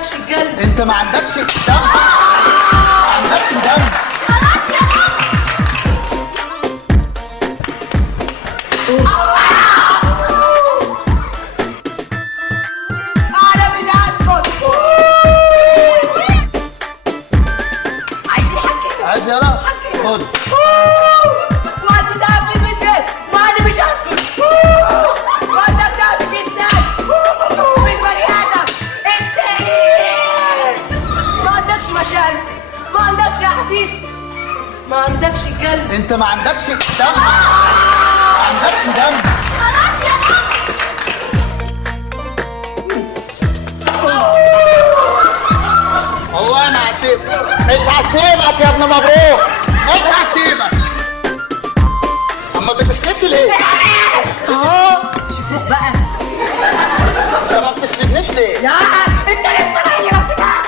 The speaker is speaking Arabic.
عندكش قلب. انت ما عندكش دم، ما عندكش دم. خلاص يا بابا. انا مش هسكت. عايز يحكي. عايز يلا خد. وانت ده في البيت وانا مش هسكت. وانت ده مش انسان. من بني ادم انت ما عندكش مشاعر، ما عندكش احاسيس، ما عندكش قلب. انت ما عندكش دم، ما عندكش دم. خلاص يا بابا. هو انا هسيبك؟ مش هسيبك يا ابن مبروك، مش هسيبك. اما بتسندني ليه؟ شوف بقى. انت ما بتسندنيش ليه؟ لا انت لسه